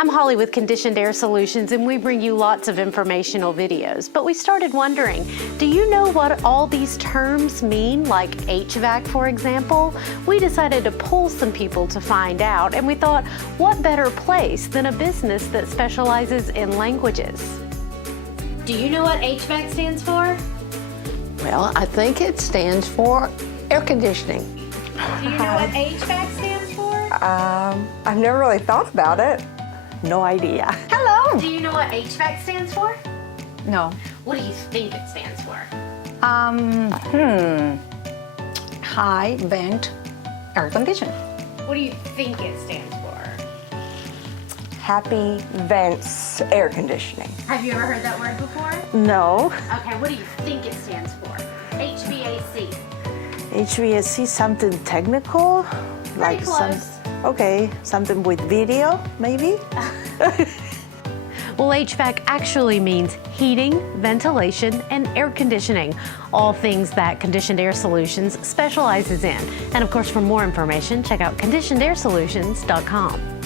I'm Holly with Conditioned Air Solutions, and we bring you lots of informational videos. But we started wondering, do you know what all these terms mean, like HVAC, for example? We decided to poll some people to find out, and we thought, what better place than a business that specializes in languages? Do you know what HVAC stands for? Well, I think it stands for air conditioning. Do you know what HVAC stands for? I've never really thought about it. No idea. Hello! Do you know what HVAC stands for? No. What do you think it stands for? High vent air conditioning. What do you think it stands for? Happy Vents Air Conditioning. Have you ever heard that word before? No. Okay, what do you think it stands for? HVAC. HVAC, something technical? Pretty close. Okay, something with video, maybe? Well, HVAC actually means heating, ventilation, and air conditioning, all things that Conditioned Air Solutions specializes in. And of course, for more information, check out conditionedairsolutions.com.